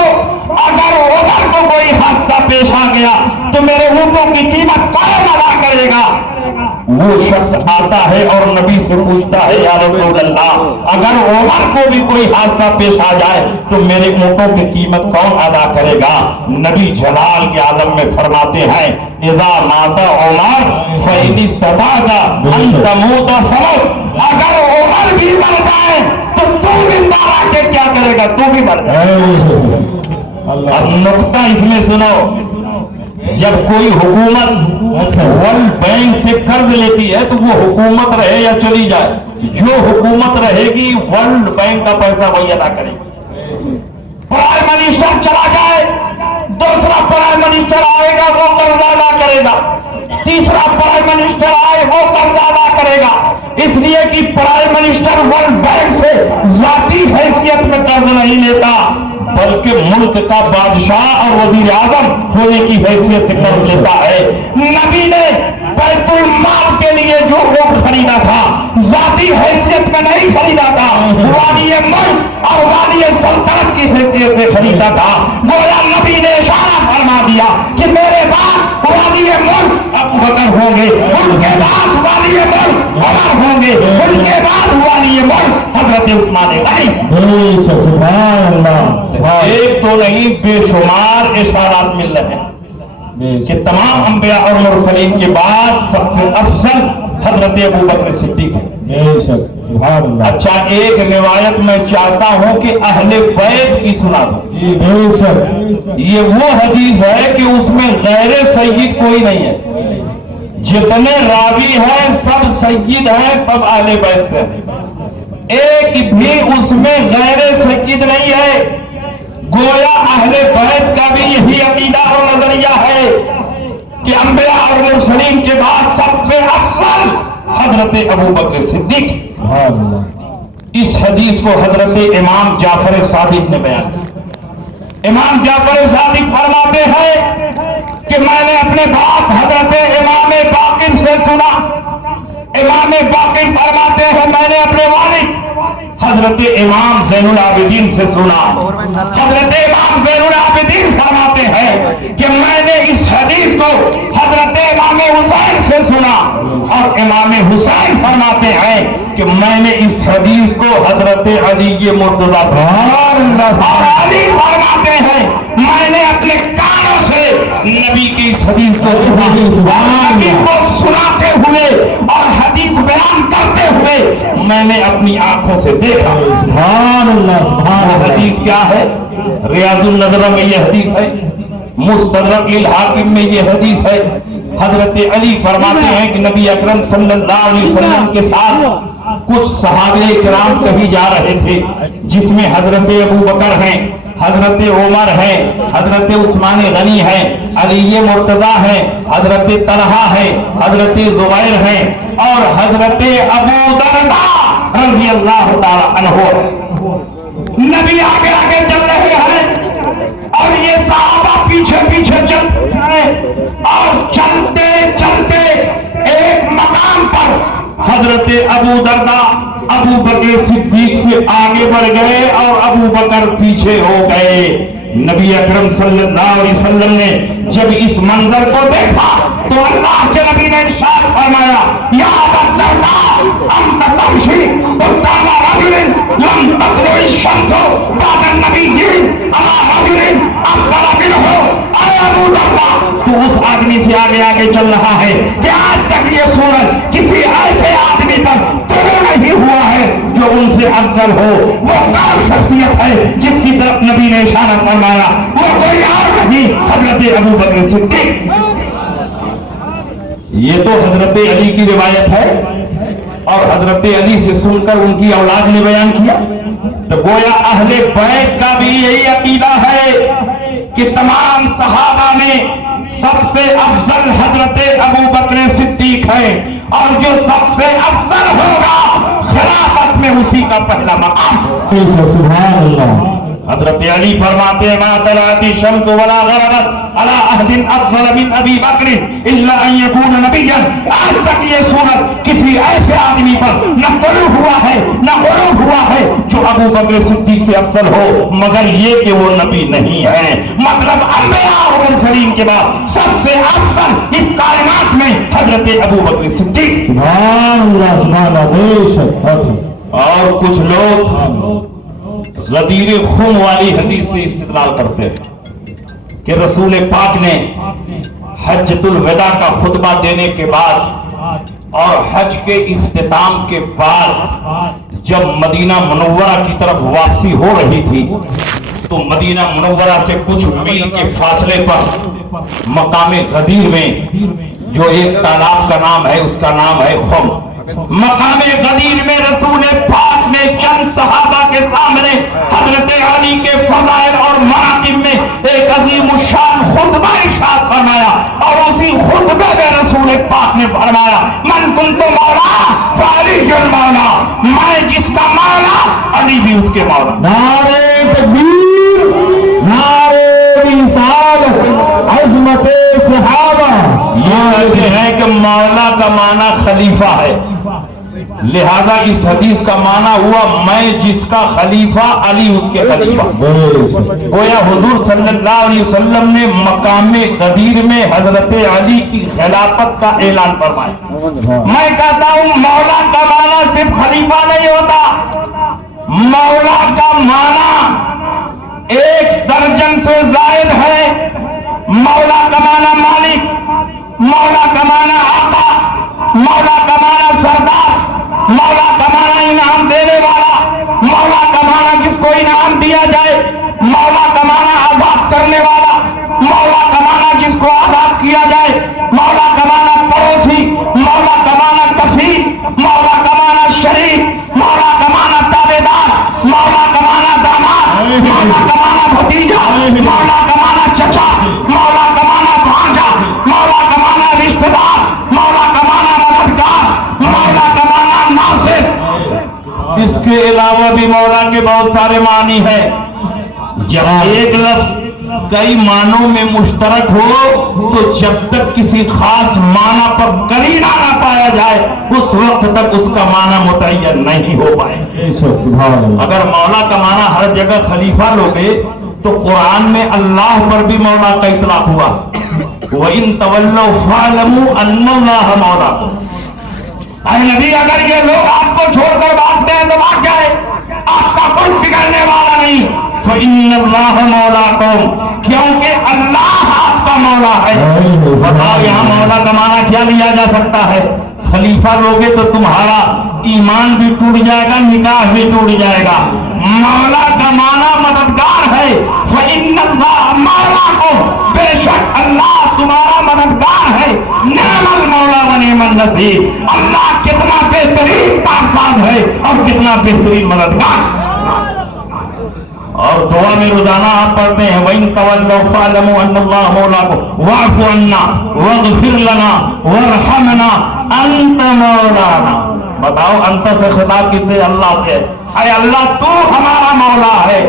اگر عمر کو کوئی حادثہ پیش آ گیا تو میرے اونٹوں کی قیمت کون ادا کرے گا؟ وہ شخص آتا ہے اور نبی سے پوچھتا ہے یا رسول اللہ اگر عمر کو بھی کوئی حادثہ پیش آ جائے تو میرے اونٹوں کی قیمت کون ادا کرے گا؟ نبی جلال کے عالم میں فرماتے ہیں اذا مات عمر فإن استطعت ان تموت فمت. اگر عمر بھی مر جائے تو زندہ رہ کے کیا کرے گا؟ تو بھی مر جائے. اب نقطہ اس میں سنو، جب کوئی حکومت ورلڈ بینک سے قرض لیتی ہے تو وہ حکومت رہے یا چلی جائے، جو حکومت رہے گی ورلڈ بینک کا پیسہ وہی ادا کرے گی. پرائم منسٹر چلا جائے، دوسرا پرائم منسٹر آئے گا وہ قرض ادا کرے گا، تیسرا پرائم منسٹر آئے وہ قرض ادا کرے گا. اس لیے کہ پرائم منسٹر ورلڈ بینک سے ذاتی حیثیت میں قرض نہیں لیتا بلکہ ملک کا بادشاہ اور وزیر اعظم ہونے کی حیثیت سے قرض لیتا ہے. نبی نے بیت المال کے لیے جو ووٹ خریدا تھا ذاتی حیثیت میں نہیں خریدا تھا، والی ملک اور والی سلطنت کی حیثیت سے خریدا تھا. گویا نبی نے اشارہ فرما دیا کہ میرے بعد والی ملک ابو بکر ہوں گے، ان کے بعد والی ملک عمر ہوں گے، ان کے بعد والی ملک حضرت عثمان غنی. سبحان اللہ. ایک تو نہیں بے شمار اشارات مل رہے ہیں کہ تمام انبیاء اور مرسلین کے بعد سب سے افضل حضرت ابو بکر صدیق ہے. سبحان اللہ. اچھا ایک روایت میں چاہتا ہوں کہ اہل بیت کی سنا دو. یہ وہ حدیث ہے کہ اس میں غیر سید کوئی نہیں ہے، جتنے راوی ہیں سب سید ہیں، سب اہل بیت سے ہیں. ایک بھی اس میں غیر سید نہیں ہے. گویا اہل بیت کا بھی یہی عقیدہ اور نظریہ ہے کہ انبیاء اور مرسلین کے بعد سب سے افضل حضرت ابو بکر صدیق. اس حدیث کو حضرت امام جعفر صادق نے بیان کیا. امام جعفر صادق فرماتے ہیں کہ میں نے اپنے باپ حضرت امام باقر سے سنا. امام باقر فرماتے ہیں میں نے اپنے والد حضرت امام زین العابدین سے سنا. حضرت امام زین العابدین فرماتے ہیں کہ میں نے اس حدیث کو حضرت امام حسین سے سنا، اور امام حسین فرماتے ہیں کہ میں نے اس حدیث کو حضرت علی مرتضیٰ اور علی فرماتے ہیں میں نے اپنے کانوں سے نبی کی اس حدیث کو سنا. نبی کو سناتے ہوئے اور حدیث بیان کرتے ہوئے میں نے اپنی آنکھوں سے دیکھا. سبحان اللہ. سبحان اللہ. حدیث کیا ہے؟ ریاض النظر میں یہ حدیث ہے، مستدرک الحاکم میں یہ حدیث ہے. حضرت علی فرماتے ہیں کہ نبی اکرم صلی اللہ علیہ وسلم کے ساتھ کچھ صحابہ کرام کہیں جا رہے تھے، جس میں حضرت ابو بکر ہیں، حضرت عمر ہیں، حضرت عثمان غنی ہیں، علی مرتضیٰ ہیں، حضرت طلحہ ہیں، حضرت زبیر ہیں اور حضرت ابو درداء رضی اللہ تعالی عنہ. نبی آگے آگے چل رہے ہیں اور یہ صحابہ پیچھے پیچھے چل رہے ہیں، اور چلتے چلتے ایک مقام پر حضرت ابو درداء ابو بکر صدیق سے آگے بڑھ گئے اور ابو بکر پیچھے ہو گئے. نبی اکرم صلی اللہ علیہ وسلم نے جب اس منظر کو دیکھا تو اللہ کے نبی نے ارشاد فرمایا یا ابا الدرداء انت تمشی قدام رجل لم تطلع الشمس بعد النبیین الا رجل افضل منہ. اے ابو درداء تو اس آدمی سے آگے آگے چل رہا ہے کہ آج تک یہ سورج کسی ایسے آدمی پر طلوع نہیں ہوا ہے جو ان سے افضل ہو. وہ کون شخصیت ہے جس کی طرف نبی نے اشارہ فرمایا؟ وہ کوئی اور نہیں حضرت ابو بکر صدیق. یہ تو حضرت علی کی روایت ہے اور حضرت علی سے سن کر ان کی اولاد نے بیان کیا. تو گویا اہل بیت کا بھی یہی عقیدہ ہے کہ تمام صحابہ میں سب سے افضل حضرت ابو بکر صدیق ہے، اور جو سب سے افضل ہوگا خلافت میں اسی کا پہلا مقام. سبحان اللہ. حضرت علی فرماتے ہیں ما طلعت الشمس ولا غربت على عهد افضل من ابی بکر الا ان يكون نبيا. آج تک یہ صورت کسی ایسے آدمی پر نہ غلو ہوا ہے نہ غلو ہوا ہے جو ابو بکر صدیق سے افضل ہو مگر یہ کہ وہ نبی نہیں ہے. مطلب انبیاء اور مرسلین کے بعد سب سے افضل اس کائنات میں حضرت ابو بکر صدیق. سبحان اللہ سبحان اللہ بے شک. اور کچھ لوگ غدیر خون والی حدیث سے استدلال کرتے ہیں کہ رسول پاک نے حجۃ الوداع کا خطبہ دینے کے بعد اور حج کے اختتام کے بعد جب مدینہ منورہ کی طرف واپسی ہو رہی تھی تو مدینہ منورہ سے کچھ میل کے فاصلے پر مقام غدیر میں جو ایک تالاب کا نام ہے اس کا نام ہے خم. مقام غدیر میں رسول پاک نے چند صحابہ کے سامنے حضرت علی کے فضائل اور مناقب میں ایک عظیم الشان خطبہ ارشاد فرمایا اور اسی خطبے میں رسول پاک نے فرمایا من کنت مولا فعلی المولا. میں جس کا مولا علی بھی اس کے مولا. نعرہ تکبیر نعرہ رسالت عظمت صحابہ. یہ ہے کہ مولا کا معنی خلیفہ ہے لہذا اس حدیث کا معنی ہوا میں جس کا خلیفہ علی اس کے خلیفہ. گویا حضور صلی اللہ علیہ وسلم نے مقام غدیر میں حضرت علی کی خلافت کا اعلان فرمایا. میں کہتا ہوں مولا کا معنی صرف خلیفہ نہیں ہوتا. مولا کا معنی ایک درجن سے زائد ہے. مولا کا معنی مالک, مولا کا معنی آقا, مولا کا معنی سردار, مولا کا معنی انعام دینے والا, مولا کا معنی جس کو انعام دیا جائے, مولا کا معنی آزاد کرنے والا, مولا کا معنی جس کو آزاد کیا جائے, مولا کا معنی پڑوسی, مولا کا معنی کفیل, مولا کا معنی شریک, مولا کا معنی تابع دار, مولا کا معنی داماد, مولا کا معنی بھتیجا, مولا کا معنی چچا, مولا کا معنی بھانجا, مولا کا معنی رشتہ دار, مولا کا معنی مددگار, مولا کا معنی ناصر. اس کے علاوہ بھی مولا کے بہت سارے معنی ہیں. جب ایک لفظ کئی معنوں میں مشترک ہو تو جب تک کسی خاص معنی پر قرینہ نہ پایا جائے اس وقت تک اس کا معنی متعین نہیں ہو پائے. اگر مولا کا معنی ہر جگہ خلیفہ لوگے تو قرآن میں اللہ پر بھی مولا کا اطلاق ہوا. وَإِن تَوَلَّوْا فَاعْلَمُوا أَنَّ اللَّهَ مَوْلَاكُمْ. اے نبی اگر یہ لوگ آپ کو چھوڑ کر بھاگتے ہیں تو بھاگ جائے, آپ کا کوئی بگڑنے والا نہیں. فَإِنَّ اللَّهَ مَوْلَاكُمْ, کیونکہ اللہ آپ کا مولا ہے. بتاؤ یہاں مولا کا معنی کیا لیا جا سکتا ہے؟ خلیفہ لوگے تو تمہارا ایمان بھی ٹوٹ جائے گا, نکاح بھی ٹوٹ جائے گا. مولا کا معنی مددگار ہے. فَإِنَّ اللَّهَ مَوْلَاكُمْ, بے شک اللہ تمہارا مددگار ہے. نعم المولا و نعم النصیر, اللہ کتنا بہترین کارساز ہے اور کتنا بہترین مددگار. اور دعا میں روزانہ آپ پڑھتے ہیں وَإِن تَوَلَّوْا فَاعْلَمُوا أَنَّ اللَّهَ مَوْلَاكُمْ وَاعْفُ عَنَّا وَاغْفِرْ لَنَا وَارْحَمْنَا أَنْتَ مَوْلَانَا. بتاؤ انت سے خطاب کس سے؟ اللہ سے. اے اللہ تو ہمارا مولا ہے.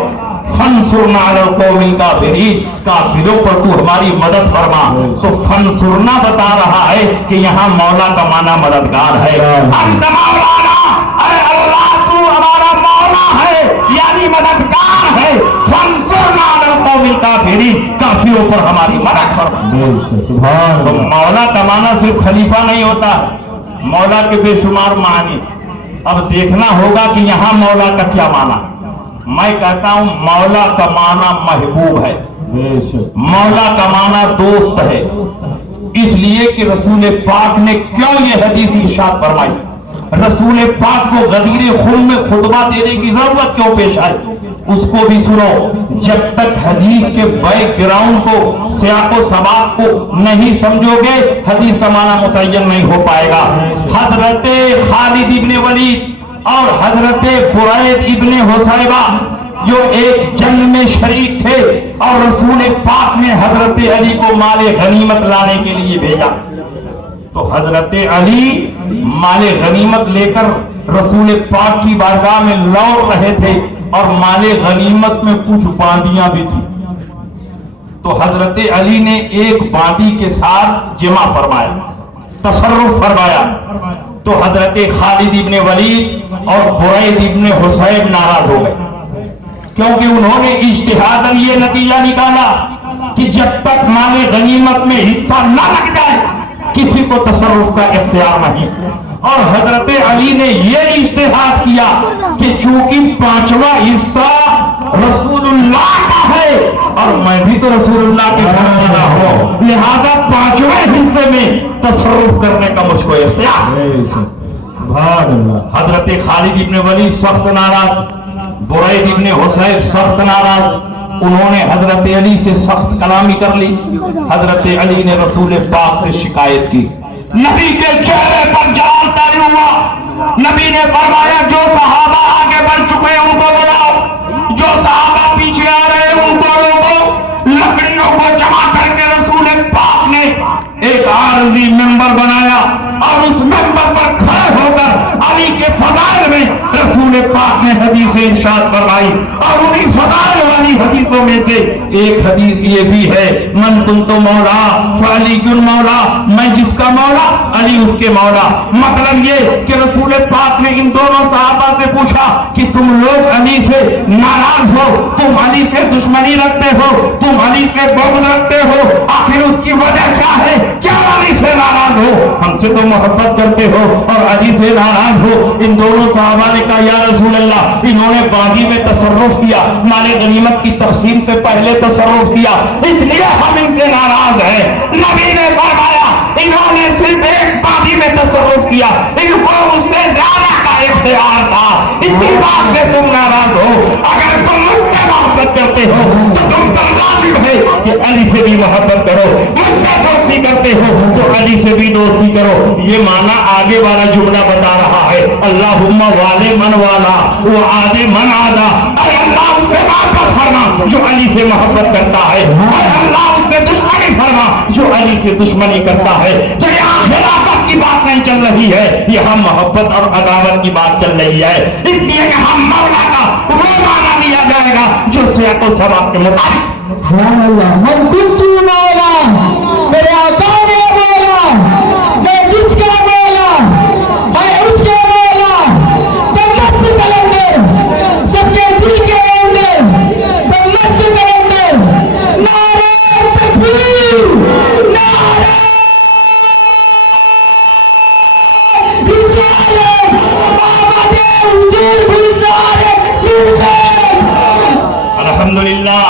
فَانْصُرْنَا عَلَى الْقَوْمِ الْكَافِرِينَ, کافروں پر تو ہماری مدد فرما. تو فَانْصُرْنَا بتا رہا ہے کہ یہاں مولا کا معنی مددگار ہے. انت مولانا, اے اللہ تو ہمارا مولا ہے یعنی مددگار ہے. فَانْصُرْنَا عَلَى الْقَوْمِ الْكَافِرِينَ, کافروں پر ہماری مدد فرما. تو مولا کا معنی صرف خلیفہ نہیں ہوتا, مولا کے بے شمار معنی. اب دیکھنا ہوگا کہ یہاں مولا کا کیا معنی. میں کہتا ہوں مولا کا معنی محبوب ہے, مولا کا معنی دوست ہے. اس لیے کہ رسول پاک نے کیوں یہ حدیث ارشاد فرمائی. رسول پاک کو غدیر خون میں خطبہ دینے کی ضرورت کیوں پیش آئی اس کو بھی سنو. جب تک حدیث کے بیک گراؤنڈ کو, سیاق و سباق کو نہیں سمجھو گے حدیث کا معنی متعین نہیں ہو پائے گا. حضرت خالد ابن ولید اور حضرت برید ابن حصیبہ جو ایک جنگ میں شریک تھے اور رسول پاک نے حضرت علی کو مال غنیمت لانے کے لیے بھیجا. تو حضرت علی مال غنیمت لے کر رسول پاک کی بارگاہ میں لوٹ رہے تھے اور مال غنیمت میں کچھ باندیاں بھی تھی. تو حضرت علی نے ایک باندی کے ساتھ جمع فرمایا, تصرف فرمایا. تو حضرت خالد ابن ولید اور برید ابن حصیب ناراض ہو گئے, کیونکہ انہوں نے اجتہاداً یہ نتیجہ نکالا کہ جب تک مال غنیمت میں حصہ نہ لگ جائے کسی کو تصرف کا اختیار نہیں. اور حضرت علی نے یہ اجتہاد کیا کہ چونکہ پانچواں حصہ رسول اللہ کا ہے اور میں بھی تو رسول اللہ کے گھر والا ہوں, لہذا پانچویں حصے میں تصرف کرنے کا مجھ کو اختیار. سبحان اللہ. حضرت خالد ابن ولید سخت ناراض, برید ابن حصیب سخت ناراض. انہوں نے حضرت علی سے سخت کلامی کر لی. حضرت علی نے رسول پاک سے شکایت کی. نبی کے چہرے پر جلال طاری ہوا. نبی نے فرمایا جو صحابہ آگے بڑھ چکے ہیں ان کو بلاؤ, جو صحابہ پیچھے آ رہے ہیں ان کو روکو. لکڑیوں کو جمع کر کے رسول پاک نے ایک عارضی ممبر بنایا اور اس ممبر پر کھڑے ہو کر علی کے فضائل میں رسول پاک نے حدیث ارشاد فرمائی. اور انہی فضائل والی حدیثوں میں سے ایک حدیث یہ بھی ہے, من کنت مولا فعلی مولا, میں جس کا مولا علی اس کے مولا. مطلب یہ کہ رسول پاک نے ان دونوں صحابہ سے پوچھا کہ تم لوگ علی سے ناراض ہو, تم علی سے دشمنی رکھتے ہو, تم علی سے بغض رکھتے ہو, آخر اس کی وجہ کیا ہے؟ کیا علی سے ناراض ہو؟ ہم سے تو محبت کرتے ہو اور علی سے ناراض ہو. ان دونوں صحابہ نے کہا یا رسول اللہ, انہوں نے باغی میں تصرف کیا, مال غنیمت کی تقسیم سے پہلے تصرف کیا, اس لیے ہم ان سے ناراض ہیں. نبی نے فرمایا انہوں نے صرف ایک باغی میں تصرف کیا, ان کو اس سے زیادہ کا اختیار تھا, اسی بات سے تم ناراض ہو. اگر تم مجھ سے محبت کرتے ہو تو تم پر واجب ہے کہ علی سے بھی محبت کرو, مجھ سے دوستی کرتے ہو تو علی سے بھی دوستی کرو. یہ معنی آگے والا جملہ بتا رہا ہے, اللہم والے من والا وہ آدے من آدھا. اے اللہ اس سے محبت فرما جو علی سے محبت کرتا ہے, اے اللہ اس سے دشمنی فرما جو علی سے دشمنی کرتا ہے. تو یہاں خلافت کی بات نہیں چل رہی ہے, یہاں محبت اور عداوت کی بات چل رہی ہے. اس لیے یہاں مولا کا وہ معنی لیا جائے گا جو سیاق و سباق کے مطابق. سبحان اللہ. من کنت مولا, میرے آقا نے مولا, میں جس کا مولا میں اس کے مولا. مست کلندر سب کے دل کے اندر مست کلندر. نعرہ تکبیر, نعرہ رسالت, آمد حضور گلزار حسین. الحمدللہ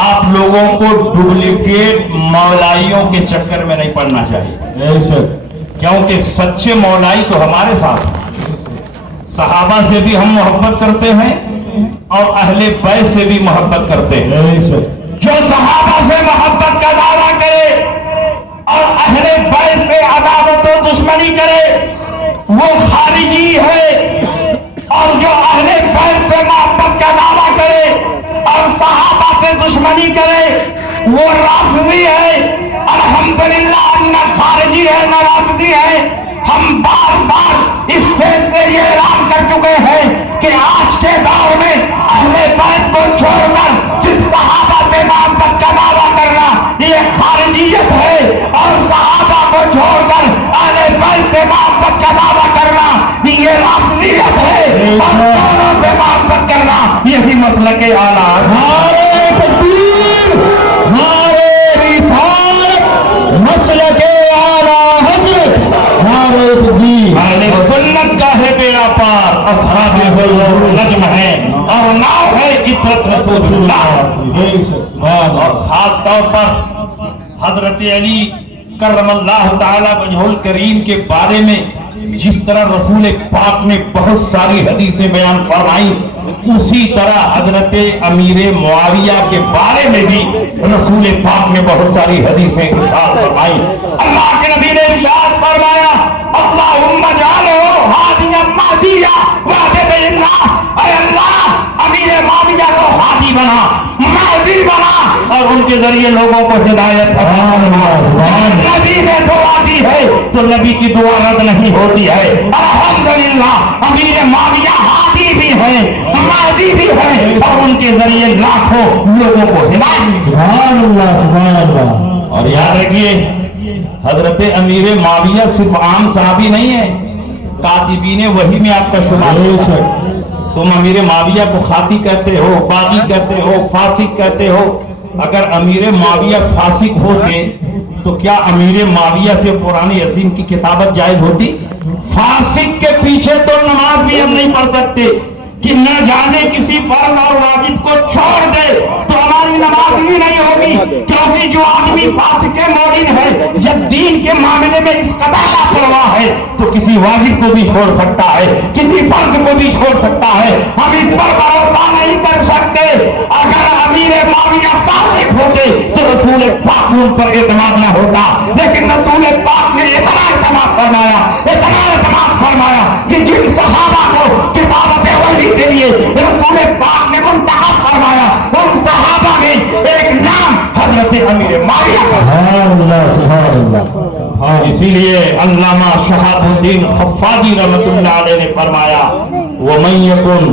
آپ لوگوں کو ڈپلیکیٹ مولائیوں کے چکر میں نہیں پڑنا چاہیے, کیونکہ سچے مولائی تو ہمارے ساتھ ہیں. صحابہ سے بھی ہم محبت کرتے ہیں اور اہل بیت سے بھی محبت کرتے ہیں. جو صحابہ سے محبت کا دعویٰ کرے اور اہل بیت سے عداوت و دشمنی کرے وہ خارجی ہے, اور جو اہل بیت سے محبت کا دعویٰ کرے اور صحابہ سے دشمنی کرے وہ رافضی ہے. الحمدللہ نہ خارجی ہے نہ رافضی ہے. ہم بار بار اس فیض سے یہ اعلان کر چکے ہیں کہ آج کے دور میں اہل بیت کو چھوڑ کر صرف صحابہ سے محبت کا دعویٰ کرنا یہ خارجیت ہے, اور صحابہ کو چھوڑ کر اہل بیت سے محبت کا دعویٰ کرنا یہ رافضیت ہے, اور دونوں سے محبت کرنا یہی مسلک اعلیٰ. نعرہ تکبیر, نعرہ رسالت, مسلک اعلیٰ حضرت. نعرہ تکبیر. اہل سنت کا ہے بیڑا پار, اصحاب نجم ہے اور نام ہے عطرت رسول اللہ. اور خاص طور پر حضرت علی کرم اللہ تعالی وجہ الکریم کے بارے میں جس طرح رسول پاک نے بہت ساری حدیثیں بیان فرمائی, اسی طرح حضرت امیر معاویہ کے بارے میں بھی رسول پاک نے بہت ساری حدیثیں ارشاد فرمائی. اللہ کے نبی نے ارشاد فرمایا اللہم اجعلہ ہادیا مہدیا واہدہ الناس, اے اللہ امیر معاویہ کو ہادی بنا, مہدی بنا, اور ان کے ذریعے لوگوں کو ہدایت فرما. نبی نے دعا دی ہے तो नबी की दुआ रद्द नहीं होती है। अल्हम्दुलिल्लाह अमीर माविया हादी भी है, मादी भी है और उनके जरिए लाखों लोगों को हिदायत। सुभान अल्लाह, सुभान अल्लाह। और याद रखिए हजरत अमीर माविया सिर्फ आम सहाबी नहीं है, कातिबीन वही में आपका शुमार है। तुम अमीर माविया को खाती कहते हो, बागी कहते हो, फासिक कहते हो। अगर अमीर माविया फासिक होते तो क्या अमीर माविया से कुरान अजीम की किताबत जायज होती? फासिक के पीछे तो नमाज भी हम नहीं पढ़ सकते कि न जाने किसी फर्ज और वाजिब को छोड़ दे तो हमारी नमाज भी नहीं होगी, क्योंकि जो आदमी फासिक मोमिन है जब दीन के मामले में इस कदर लापरवाह है तो किसी वाजिब को भी छोड़ सकता है, किसी फर्ज को भी छोड़ सकता है। हम इस पर भरोसा नहीं कर सकते। अगर अमीर माविया फासिक होते तो रसूल पाक उन पर एतमाद न होता, लेकिन रसूल पाक ने इतना एतमाद फरमाया, इतना एतमाद फरमाया कि जिन सहाबा को किताबत वही के लिए रसूल पाक ने मुंतखब फरमाया, उन सहाबा में एक नाम हजरत अमीर माविया का। इसीलिए अल्लामा शहाबुद्दीन खफ्फाजी रहमतुल्लाह अलैह ने फरमाया वमन यकुन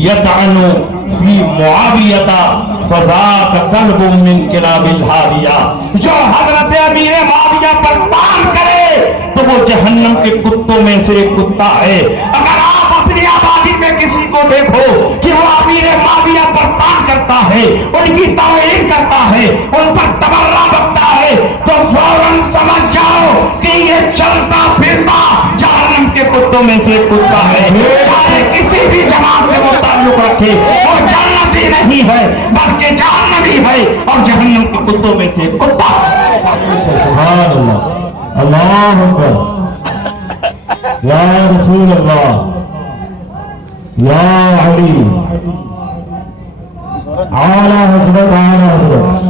यतअनु फी मुआवियता फज़ाक कल्बुम मिन किलाबिल हाविया। जो हजरत अमीर माविया पर तान करे तो वो जहन्नम के कुत्तों में से एक कुत्ता है। अगर आप अपनी आबादी में किसी को देखो कि वो अमीर माविया पर तान करता है, उनकी तौहीन करता है, उन पर तबर्रा बकता है, तो फौरन समझ जाओ कि ये चलता फिरता जहन्नम के कुत्तों में से एक कुत्ता है। चाहे किसी भी जमात से वो ताल्लुक रखे, वो जन्नती नहीं है बल्कि जहन्नमी है और जहन्नम के कुत्तों में से एक कुत्ता है। सुभान अल्लाह, अल्लाह अकबर, या रसूल अल्लाह, या अली, आला हज़रत, आला हज़रत,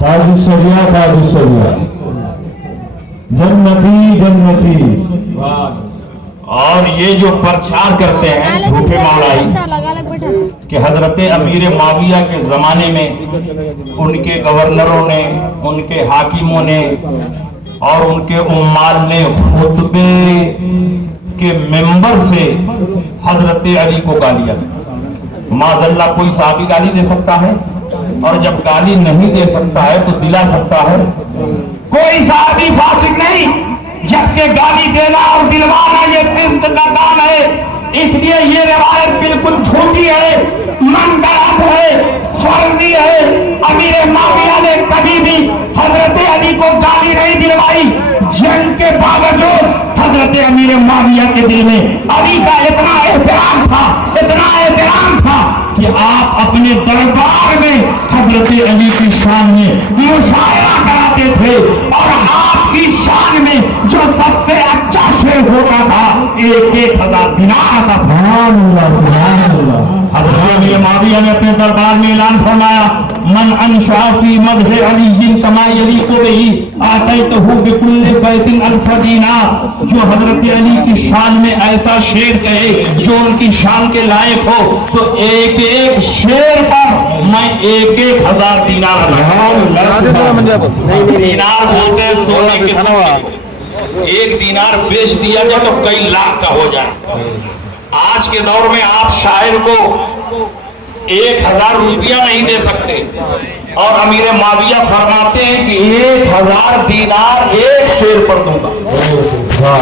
ताजुस्सरिया, ताजुस्सरिया, जन्नती, जन्नती। और ये जो प्रचार करते हैं झूठे मौलाई कि हजरत अमीर माविया के जमाने में उनके गवर्नरों ने, उनके हाकिमों ने और उनके उम्माल ने खुतबे के मेंबर से हजरत अली को गालियां दी। माज़अल्लाह कोई साहबी गाली दे सकता है? और जब गाली नहीं दे सकता है तो दिला सकता है? कोई साहबी फासिक नहीं, जबकि गाली देना और दिलवाना ये फिस्क का काम है। इसलिए ये रिवायत बिल्कुल झूठी है, मनगढ़ंत है, फर्जी है। अमीर माविया ने कभी भी हजरत अली को गाली नहीं दिलवाई। जंग के बावजूद हजरत अमीर माविया के दिल में अली का इतना एहतराम था, इतना एहतराम था कि आप अपने दरबार में हजरत अली की शान में मुशायरा कराते थे और आपकी शान में जो सबसे अच्छा शेर होता था 1,000 दिनार था। हजरत अमीर माविया ने अपने दरबार में ऐलान फरमाया मन अनशा फी मदह अली कमा यलीकु बिही आतैतहु बिकुल्लि बैतिन अल्फ दीनार। जो हजरत अली की शान में ऐसा शेर कहे जो उनकी शान के लायक हो तो एक एक शेर पर मैं 1,000 दीनार दीनार बोलते हैं सोने के सिक्के। एक दीनार बेच दिया जाए तो कई लाख का हो जाए। आज के दौर में आप शायर को 1,000 रुपया नहीं दे सकते और अमीर माविया फरमाते हैं कि 1,000 दीनार एक शेर पर दूंगा।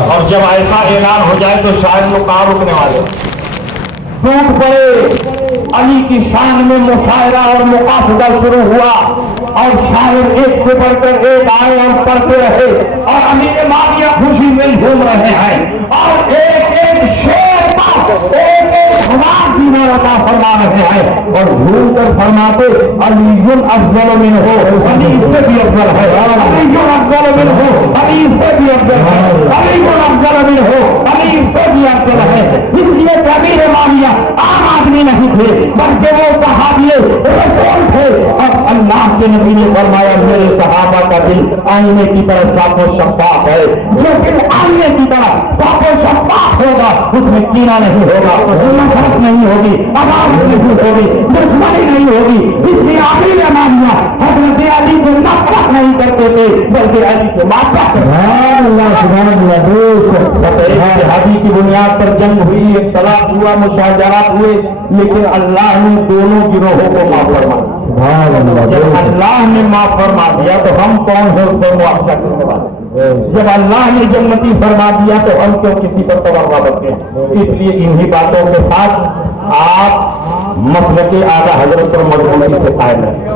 और जब ऐसा ऐलान हो जाए तो शायर लोग कहाँ रुकने वाले? टूट पड़े। अली की शान में मुशायरा और मुकाबला शुरू हुआ और शायर एक से बढ़कर एक आए और पढ़ते रहे और अमीर माविया खुशी में झूम रहे हैं और एक एक शेर एक 1,000 दीनार अता फरमा रहे हैं और झूम कर फरमाते अली अफजल मिन हो, अली इससे भी अफजल है, अली अफजल मिन हो, अली इससे भी अफजल है, अली अफजल मिन हो, अली इससे भी अफजल है। इसलिए अमीर माविया आम आदमी नहीं थे बल्कि वो सहाबी रसूल थे और अल्लाह के नबी ने फरमाया मेरे सहाबा का दिल आईने की तरह साफो शफाफ है। जो दिल आईने की तरह साफो शफाफ होगा उसमें कीना नहीं होगा, नफरत नहीं होगी, आवाज नहीं होगी, दुश्मनी नहीं होगी। इसलिए अमीर माविया हजरत अली को नफरत नहीं करते थे بلکہ علی سے معاف کرتے ہیں۔ سبحان اللہ سبحان اللہ اتحادی کی بنیاد پر جنگ ہوئی، اختلاف ہوا، مشاجرات ہوئے، لیکن اللہ نے دونوں گروہوں کو معاف فرمایا۔ سبحان اللہ جب اللہ نے معاف فرما دیا تو ہم کون ہیں اس پر معاوضہ کرنے والے؟ جب اللہ نے جنتی فرما دیا تو ہم کیوں کسی پر توقع رکھتے ہیں؟ اس لیے انہی باتوں کے ساتھ آپ مسلک اعلیٰ حضرت پر مضبوطی سے قائم ہیں۔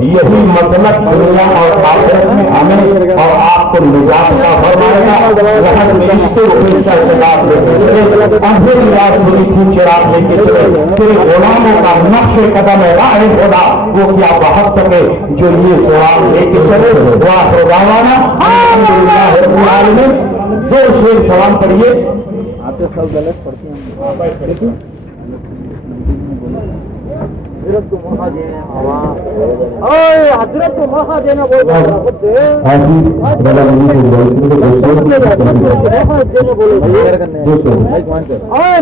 یہی مسلک دنیا اور آخرت میں ہمیں اور آپ کو نجات کا فرمائے گا۔ لحد میں عشق و عقل کا خلاف لے کے چلے، اندھیری رات بری تھی چراغ لے کے چلے، تیرے غلاموں کا نقش قدم راہ خدا وہ کیا بہت سکے جو یہ سوال لے کے چلے۔ وآخر دعوانا الحمدللہ رب العالمین۔ دو شیر سلام پڑھیے۔ آپ سب غلط پڑھتے ہیں حضرت کو موقع دینا بول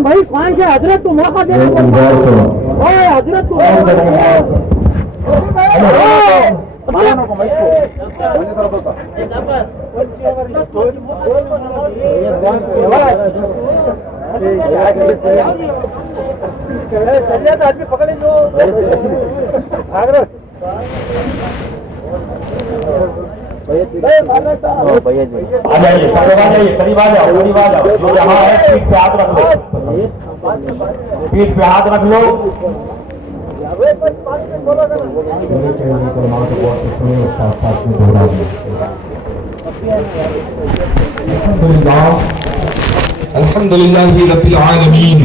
بھائی کون سے حضرت کو موقع دینا حضرت کو آدمی پکڑے جو آ جائیے، قریب آ جاؤ، قریب آ جاؤ۔ جو یہاں ہے پیٹھ پہ ہاتھ رکھ لو، پیٹھ پہ ہاتھ رکھ لو۔ الحمد للہ رب العالمین